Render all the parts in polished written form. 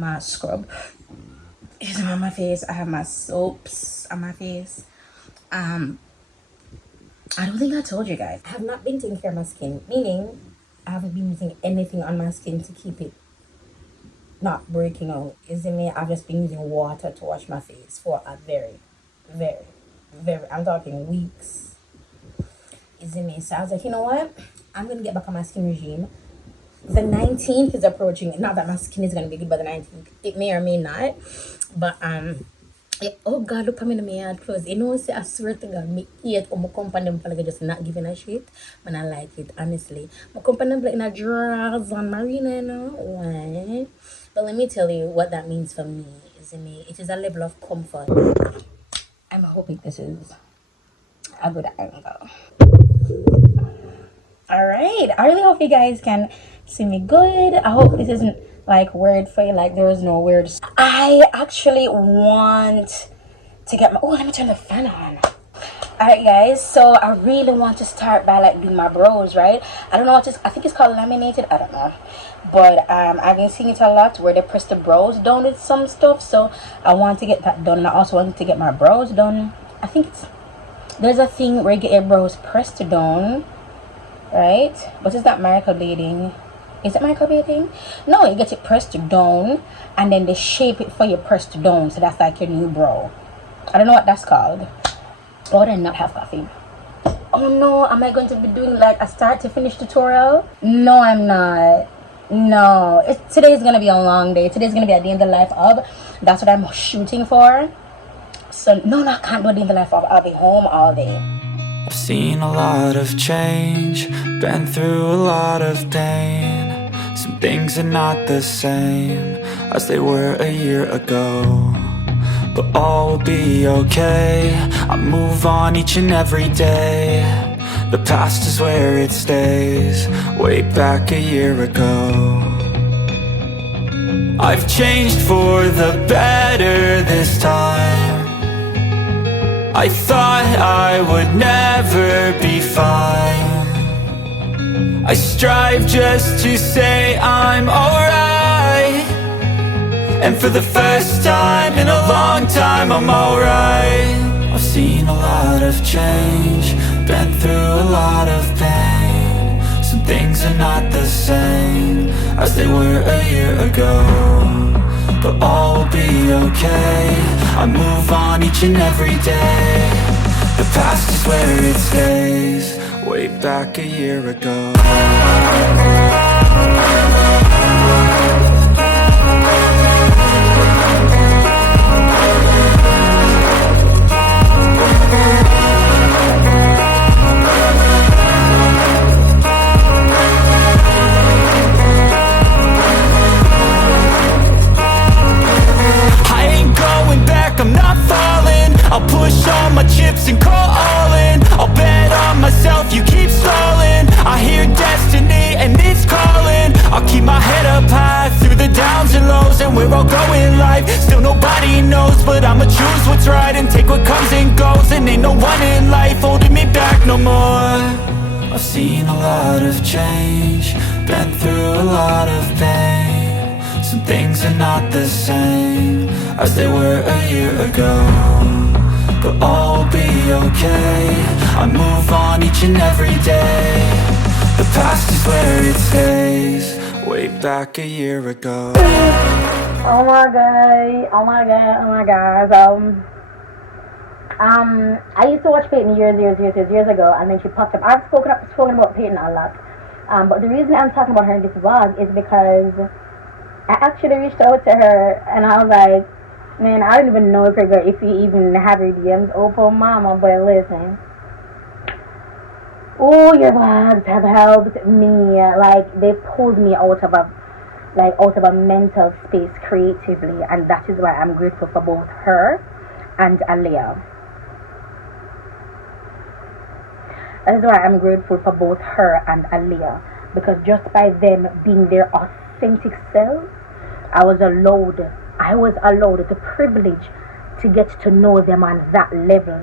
my scrub is on my face. I have my soaps on my face. I don't think I told you guys. I have not been taking care of my skin, meaning I haven't been using anything on my skin to keep it not breaking out. Is it me? I've just been using water to wash my face for a very, I'm talking weeks. Is it me? So I was like, you know what? I'm gonna get back on my skin regime. The 19th is approaching. Not that my skin is gonna be good by the 19th. It may or may not. But oh God, look, I'm in my yard clothes. You know, say I swear to God, me eat or my company for like just not giving a shit. But I like it, honestly. My company like in a drawers on marina, you know. Why? But let me tell you what that means for me. Is it me? It is a level of comfort. I'm hoping this is a good angle. All right, I really hope you guys can see me good. I hope this isn't like weird for you, like there's no weird. I actually want to get my, oh, let me turn the fan on. All right guys, so I really want to start by like doing my brows, right? I don't know what I think it's called laminated, I don't know, but I've been seeing it a lot where they press the brows down with some stuff, so I want to get that done. And I also want to get my brows done. I think there's a thing where you get your brows pressed down, right? But is that microblading? Is it microblading? No, you get it pressed down and then they shape it for you pressed down, so that's like your new brow. I don't know what that's called. Oh, then not have coffee. Oh no, am I going to be doing like a start to finish tutorial? No, I'm not. No, today's gonna be a long day. Today's gonna be at the end of the life of. That's what I'm shooting for. So no, I can't do the end of the life of. I'll be home all day. I've seen a lot of change, been through a lot of pain. Some things are not the same as they were a year ago, but all will be okay. I move on each and every day. The past is where it stays, way back a year ago. I've changed for the better this time. I thought I would never be fine. I strive just to say I'm alright, and for the first time in a long time I'm alright. I've seen a lot of change, been through a lot of pain. Some things are not the same as they were a year ago, but all will be okay. I move on each and every day. The past is where it stays, way back a year ago. I'm not falling, I'll push all my chips and call all in. I'll bet on myself, you keep stalling. I hear destiny and it's calling. I'll keep my head up high through the downs and lows, and we're all going life. Still nobody knows, but I'ma choose what's right and take what comes and goes. And ain't no one in life holding me back no more. I've seen a lot of change, been through a lot of pain. Some things are not the same as they were a year ago, but all will be okay. I move on each and every day. The past is where it stays, way back a year ago. Oh my god, oh my god, oh my god. I used to watch Peyton years ago, and then she popped up. I've spoken about Peyton a lot, but the reason I'm talking about her in this vlog is because I actually reached out to her and I was like, man, I don't even know if you even have your DMs open, mama, but listen. Oh, your vlogs have helped me. Like, they pulled me out of a mental space creatively, and that is why I'm grateful for both her and Aliyah. That is why I'm grateful for both her and Aliyah, because just by them being their authentic selves, I was allowed the privilege to get to know them on that level,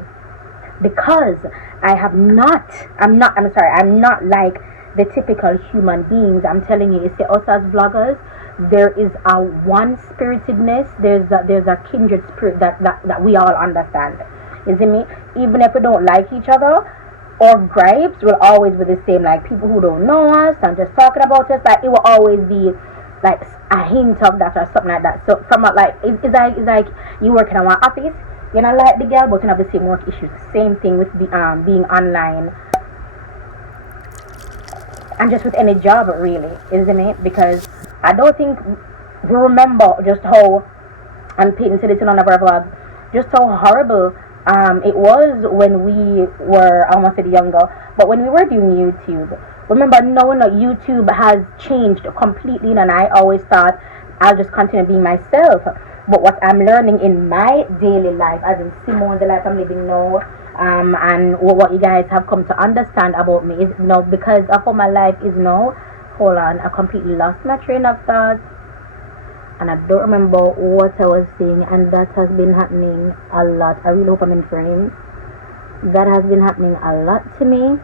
because I'm not like the typical human beings. I'm telling you, it's us as vloggers, there is a one spiritedness, there's a kindred spirit that we all understand. You see me? Even if we don't like each other, our gripes will always be the same. Like people who don't know us and just talking about us, like it will always be like a hint of that or something like that. So from a, like it's like you work in one office, you know, like the girl, but you have the same work issues. Same thing with being online, and just with any job really, isn't it? Because I don't think we remember just how, and Peyton said it in one of our vlogs, just how horrible it was when we were, I almost said younger, but when we were doing YouTube. Remember, knowing that YouTube has changed completely, and I always thought I'll just continue being myself. But what I'm learning in my daily life, as in Simone, the life I'm living now, and what you guys have come to understand about me is, because of how my life is now. Hold on, I completely lost my train of thought, and I don't remember what I was saying, and that has been happening a lot. I really hope I'm in frame. That has been happening a lot to me,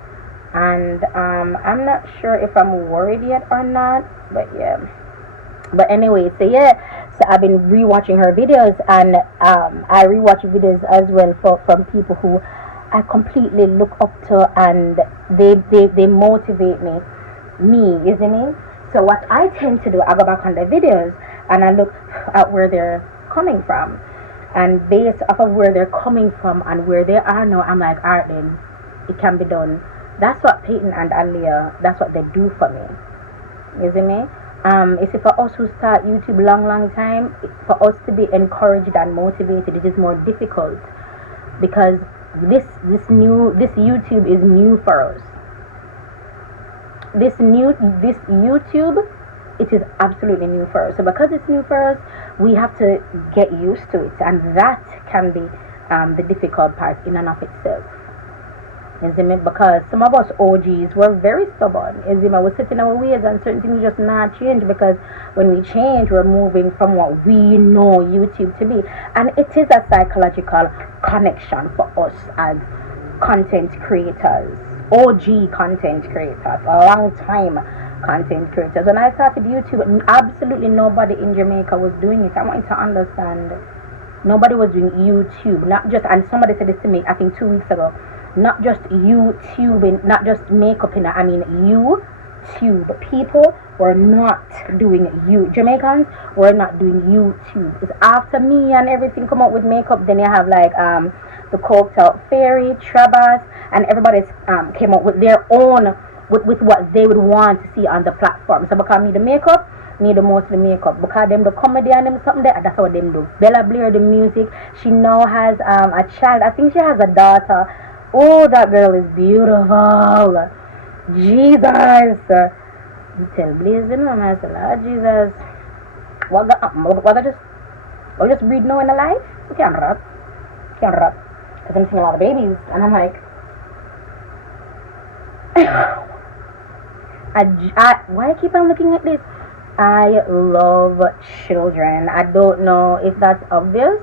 and I'm not sure if I'm worried yet or not, but yeah. But anyway, so I've been rewatching her videos, and I rewatch videos as well from people who I completely look up to, and they motivate me, isn't it? So what I tend to do, I go back on the videos and I look at where they're coming from, and based off of where they're coming from and where they are now, I'm like, alright then, it can be done. That's what Peyton and Alia, that's what they do for me, isn't it? It's for us who start YouTube long time, for us to be encouraged and motivated, it is more difficult, because this YouTube is new for us. This YouTube, it is absolutely new for us. So because it's new for us, we have to get used to it, and that can be the difficult part in and of itself. Isn't it? Because some of us OGs were very stubborn. Isn't it? We're sitting in our ways, and certain things just not change, because when we change, we're moving from what we know YouTube to be. And it is a psychological connection for us as content creators, OG content creators, long time content creators. When I started YouTube, absolutely nobody in Jamaica was doing it. I want you to understand, nobody was doing YouTube. Not just, and somebody said this to me, I think 2 weeks ago, not just YouTubing, not just makeup in it, I mean YouTube. People were not doing Jamaicans were not doing YouTube. It's after me and everything come up with makeup, then you have like the Coked Out Fairy, Trabas, and everybody's came up with their own, with what they would want to see on the platform. So because me the makeup, me the most the makeup, because them the comedy and them something there, that's what them do. Bella Blair the music, she now has a child, I think she has a daughter. Oh, that girl is beautiful. Jesus. You tell Blazing, I said, Lord Jesus. What I just breed now in the life? You can't rap. Because I'm seeing a lot of babies. And I'm like, why I keep on looking at this? I love children. I don't know if that's obvious,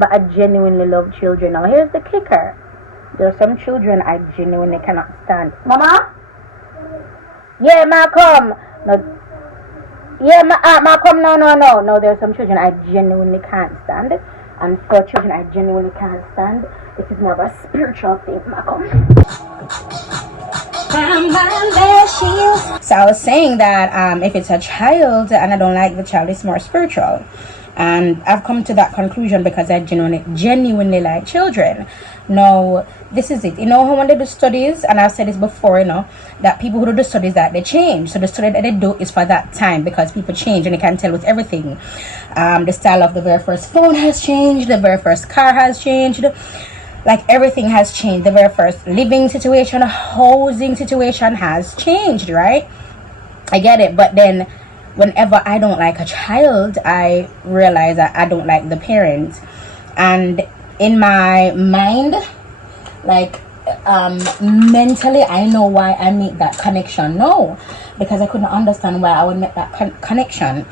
but I genuinely love children. Now, here's the kicker. There are some children I genuinely cannot stand. Mama? Yeah, ma, come. No. Yeah, ma, come. No. No, there are some children I genuinely can't stand. And for children I genuinely can't stand, it is more of a spiritual thing. Ma, come. So I was saying that if it's a child and I don't like the child, it's more spiritual. And I've come to that conclusion because I genuinely like children. Now, this is it. You know how when they do studies, and I've said this before, that people who do the studies, that they change. So the study that they do is for that time, because people change, and you can tell with everything. The style of the very first phone has changed. The very first car has changed. Like everything has changed. The very first living situation, housing situation has changed, right? I get it. But then whenever I don't like a child, I realize that I don't like the parent. And in my mind, like mentally, I know why I make that connection. No, because I couldn't understand why I would make that connection.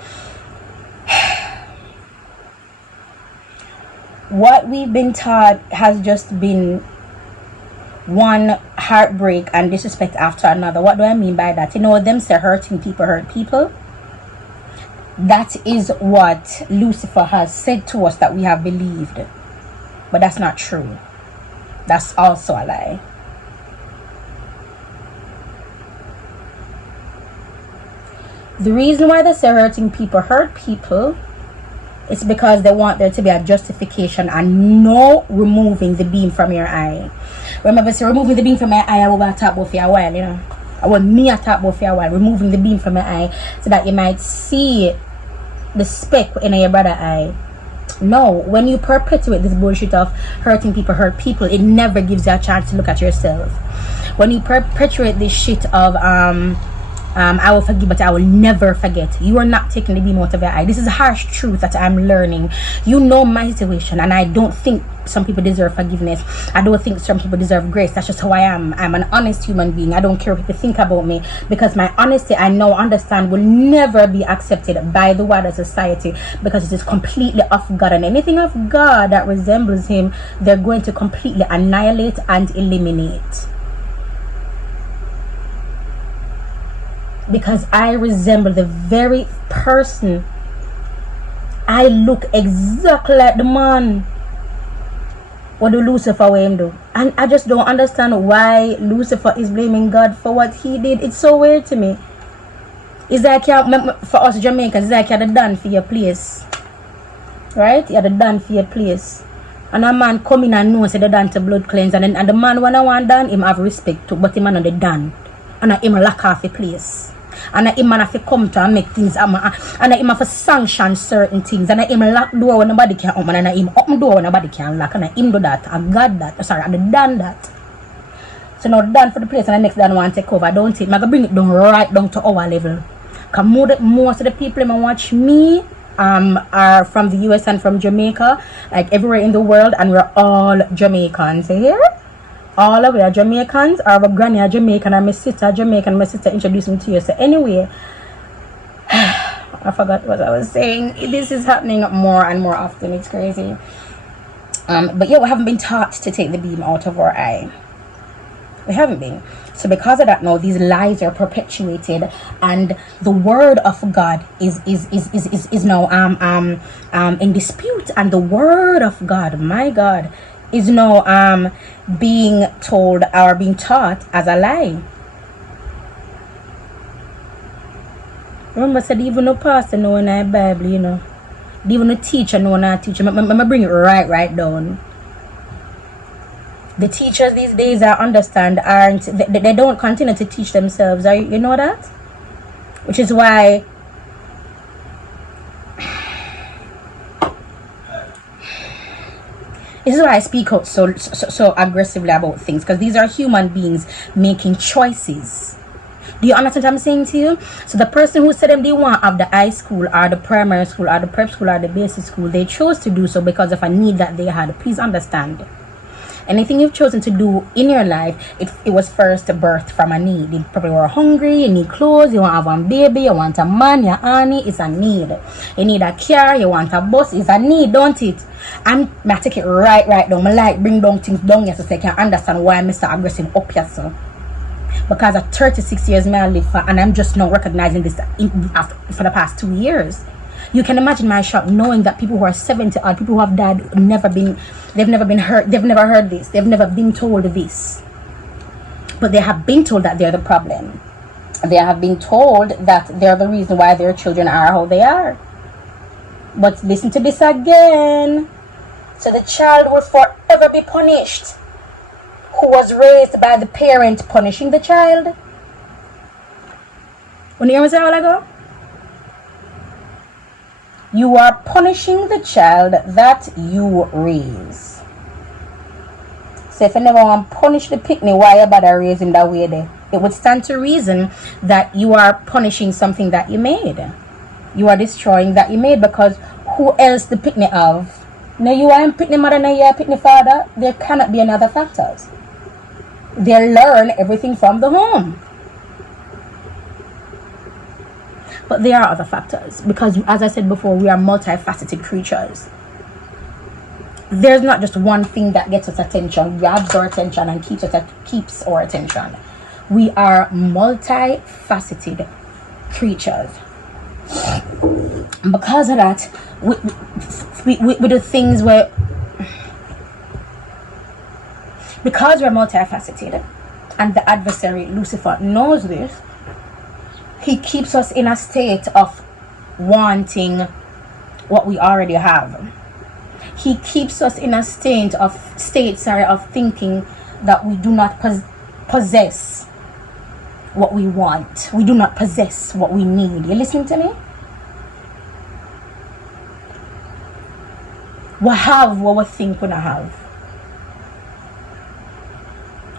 What we've been taught has just been one heartbreak and disrespect after another. What do I mean by that? Them say hurting people hurt people. That is what Lucifer has said to us that we have believed. But that's not true. That's also a lie. The reason why they say hurting people hurt people is because they want there to be a justification and no removing the beam from your eye. Remember, so removing the beam from my eye, I will talk about for a while, you know. I want me to talk about for a while, removing the beam from my eye so that you might see the speck in your brother eye. No, when you perpetuate this bullshit of hurting people hurt people, it never gives you a chance to look at yourself. When you perpetuate this shit of I will forgive but I will never forget, you are not taking the beam out of your eye. This is a harsh truth that I'm learning. You know my situation, and I don't think some people deserve forgiveness. I don't think some people deserve grace. That's just who I am. I'm an honest human being. I don't care what people think about me, because my honesty, I know, understand, will never be accepted by the wider society, because it is completely of God, and anything of God that resembles him, they're going to completely annihilate and eliminate. Because I resemble the very person. I look exactly like the man. What do Lucifer want him do? And I just don't understand why Lucifer is blaming God for what he did. It's so weird to me. It's like for us Jamaicans, it's like you're the done for your place. Right? You're the done for your place. And a man come in and knows they're done to blood cleanse. And the man when I want done, him have respect to, but him not the done. And him lock off the place. And him have to come to and make things, and him have to sanction certain things, and him lock door when nobody can open, and him open door when nobody can lock, and him do that, and God that, sorry, and done that. So now done for the place, and the next Dan want to take over, don't it? I'm gonna bring it down right down to our level. Cause most of the people who watch me are from the US and from Jamaica, like everywhere in the world, and we're all Jamaicans here. All of we are Jamaicans. Our granny are Jamaican, and my sister Jamaican. My sister introduced me to you. So anyway, I forgot what I was saying. This is happening more and more often. It's crazy. But yeah, we haven't been taught to take the beam out of our eye. We haven't been. So because of that, now these lies are perpetuated, and the word of God is now in dispute, and the word of God, my God, is now being told or being taught as a lie. Remember, I said even no pastor know in the Bible, you know. Even no teacher know in the teacher. I bring it right down. The teachers these days, I understand, they don't continue to teach themselves. You know that? Which is why this is why I speak out so aggressively about things, because these are human beings making choices. Do you understand what I'm saying to you? So the person who said them they want of the high school or the primary school or the prep school or the basic school, they chose to do so because of a need that they had. Please understand. Anything you've chosen to do in your life, it was first birthed from a need. You probably were hungry, you need clothes, you want to have one baby, you want a man, your honey, it's a need. You need a car, you want a bus, it's a need, don't it? I take it right down. I like bring down things down here so you can understand why I'm so aggressive up here, so. Because at 36 years I live for, and I'm just now recognizing this for the past 2 years. You can imagine my shock knowing that people who are 70 or people who have died they've never been hurt, they've never heard this, they've never been told this. But they have been told that they're the problem. They have been told that they're the reason why their children are how they are. But listen to this again. So the child will forever be punished who was raised by the parent punishing the child. When you hear me say all I go? You are punishing the child that you raise. So if you never want to punish the picnic, why you bother raise him that way there? It would stand to reason that you are punishing something that you made. You are destroying that you made, because who else the picnic of? Now you are picnic mother, now you are picnic father. There cannot be another factors. They learn everything from the home. But there are other factors, because as I said before, we are multifaceted creatures. There's not just one thing that gets us attention, grabs our attention and keeps our attention. We are multifaceted creatures. And because of that, we do things where, because we're multifaceted, and the adversary Lucifer knows this, he keeps us in a state of wanting what we already have. He keeps us in a state of thinking that we do not possess what we want. We do not possess what we need. You listening to me? We have what we think we don't have.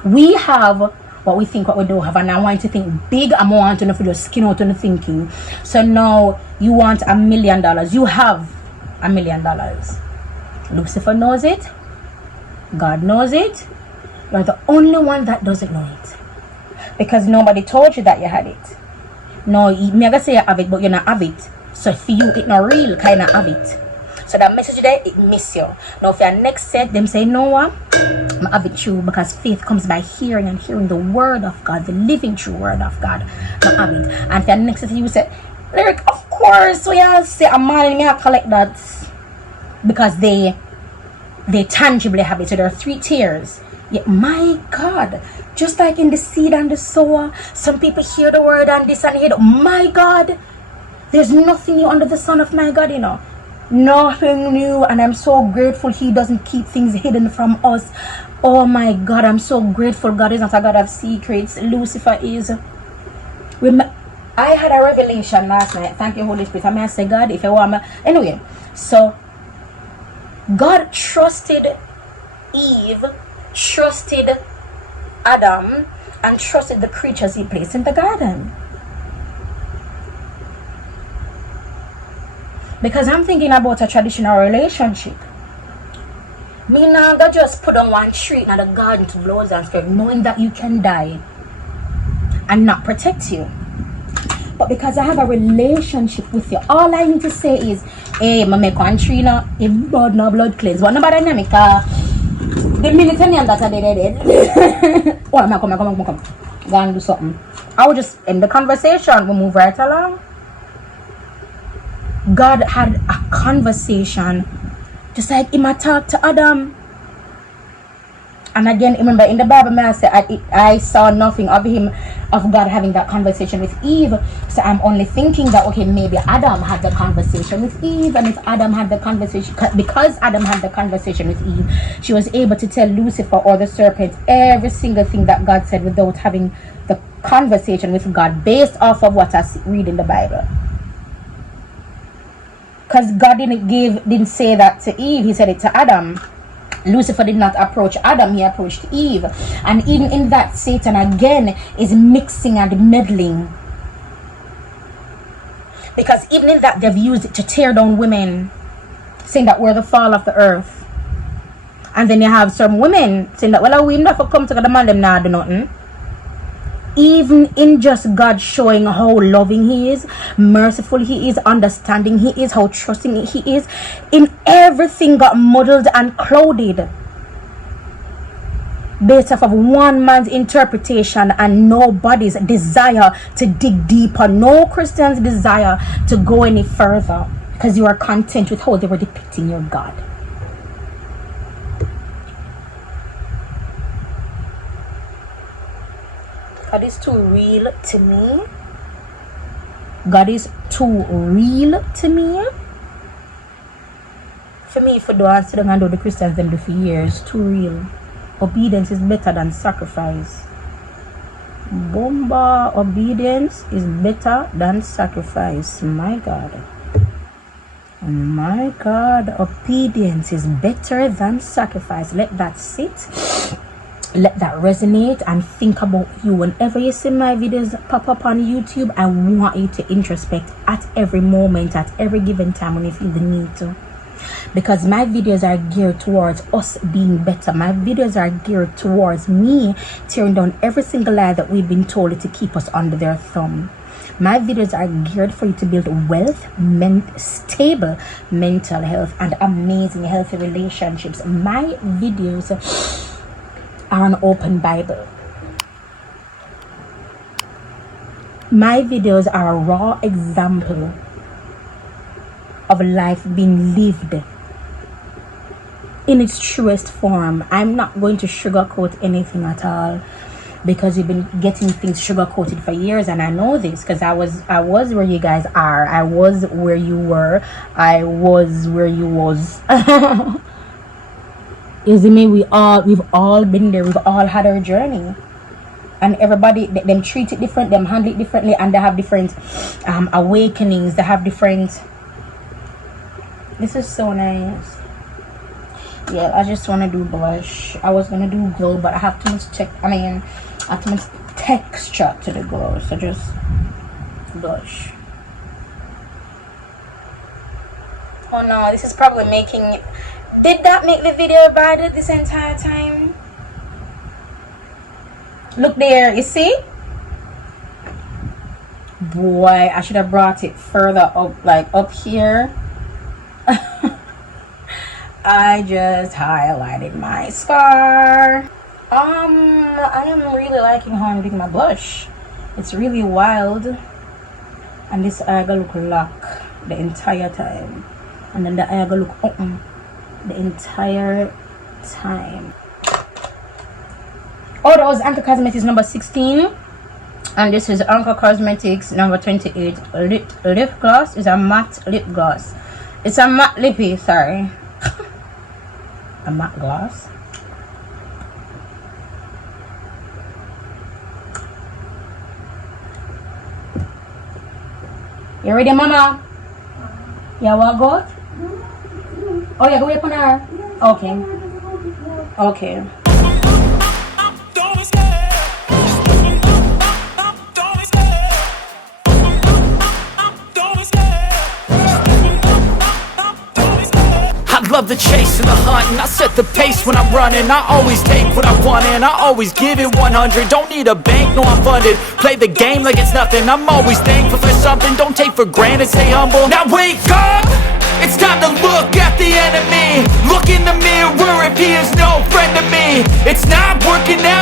We have what we think what we don't have, and I want you to think big. I want to know if you just skin out on the thinking. So now you want $1 million. You have $1 million. Lucifer knows it. God knows it. You're the only one that doesn't know it, because nobody told you that you had it. No, me gonna say you have it, but you not have it. So for you, it not real kind of have it. So that message there, it miss you. Now for your next set, them say, no what? I have it true, because faith comes by hearing, and hearing the word of God, the living true word of God. I have it. And for your next set, you say, Lyric, of course. So you say, I'm man, me I collect that, because they tangibly have it. So there are 3 tiers. Yeah, my God, just like in the seed and the sower, some people hear the word and this and hear the, my God, there's nothing new under the sun of my God, you know. Nothing new. And I'm so grateful he doesn't keep things hidden from us. Oh my God, I'm so grateful God is not a God of secrets. Lucifer is. I had a revelation last night. Thank you, Holy Spirit. I may say, God, if I want me. Anyway, so God trusted Eve, trusted Adam, and trusted the creatures he placed in the garden. Because I'm thinking about a traditional relationship. Me now go just put on one tree in the garden to blows and stuff, knowing that you can die and not protect you. But because I have a relationship with you, all I need to say is, hey, I make one tree now, if blood no blood cleanse. What about dynamic? The minute I that I did. Oh, come. Go and do something. I will just end the conversation. We'll move right along. God had a conversation, just like he might talk to Adam. And again, remember in the Bible, I said I saw nothing of him, of God having that conversation with Eve. So I'm only thinking that, okay, maybe Adam had the conversation with Eve, and if Adam had the conversation, because Adam had the conversation with Eve, she was able to tell Lucifer or the serpent every single thing that God said without having the conversation with God, based off of what I read in the Bible. Because God didn't say that to Eve, he said it to Adam. Lucifer did not approach Adam, he approached Eve. And even in that, Satan again is mixing and meddling. Because even in that, they've used it to tear down women, saying that we're the fall of the earth. And then you have some women saying that, well, we never come to the man, them now do nothing. Even in just God showing how loving he is, merciful he is, understanding he is, how trusting he is, in everything got muddled and clouded based off of one man's interpretation and nobody's desire to dig deeper, no Christian's desire to go any further, because you are content with how they were depicting your God. God is too real to me. God is too real to me. For me, for the answer and do the Christians them do for years, too real. Obedience is better than sacrifice. Bomba, obedience is better than sacrifice. My God. My God, obedience is better than sacrifice. Let that sit. Let that resonate, and think about you. Whenever you see my videos pop up on YouTube, I want you to introspect at every moment, at every given time when you feel the need to. Because my videos are geared towards us being better. My videos are geared towards me tearing down every single lie that we've been told to keep us under their thumb. My videos are geared for you to build wealth, stable mental health, and amazing healthy relationships. My videos are an open Bible. My videos are a raw example of life being lived in its truest form. I'm not going to sugarcoat anything at all, because you've been getting things sugarcoated for years, and I know this because I was where you guys are. I was where you were. I was where you was. You see me? We've all been there. We've all had our journey, and everybody, them treat it different, them handle it differently, and they have different awakenings. They have different. This is so nice. Yeah, I just want to do blush. I was gonna do glow, but I have too much I have too much texture to the glow, so just blush. Oh no, this is probably making. Did that make the video bad this entire time? Look there, you see? Boy, I should have brought it further up, like up here. I just highlighted my scar. I am really liking how I'm doing my blush. It's really wild. And this eye gonna look lock the entire time. And then the eye gonna look open the entire time. Oh, that was Anchor Cosmetics number 16. And this is Anchor Cosmetics number 28. Lip gloss is a matte lip gloss. It's a matte lippy, sorry. A matte gloss. You ready, mama? Yeah, what got? Oh, yeah, go wait for her. Okay. Okay. I love the chase and the hunt, and I set the pace when I'm running. I always take what I want and I always give it 100. Don't need a bank, no I'm funded. Play the game like it's nothing. I'm always thankful for something. Don't take for granted, stay humble. Now wake up! It's time to look at the enemy. Look in the mirror if he is no friend to me. It's not working out.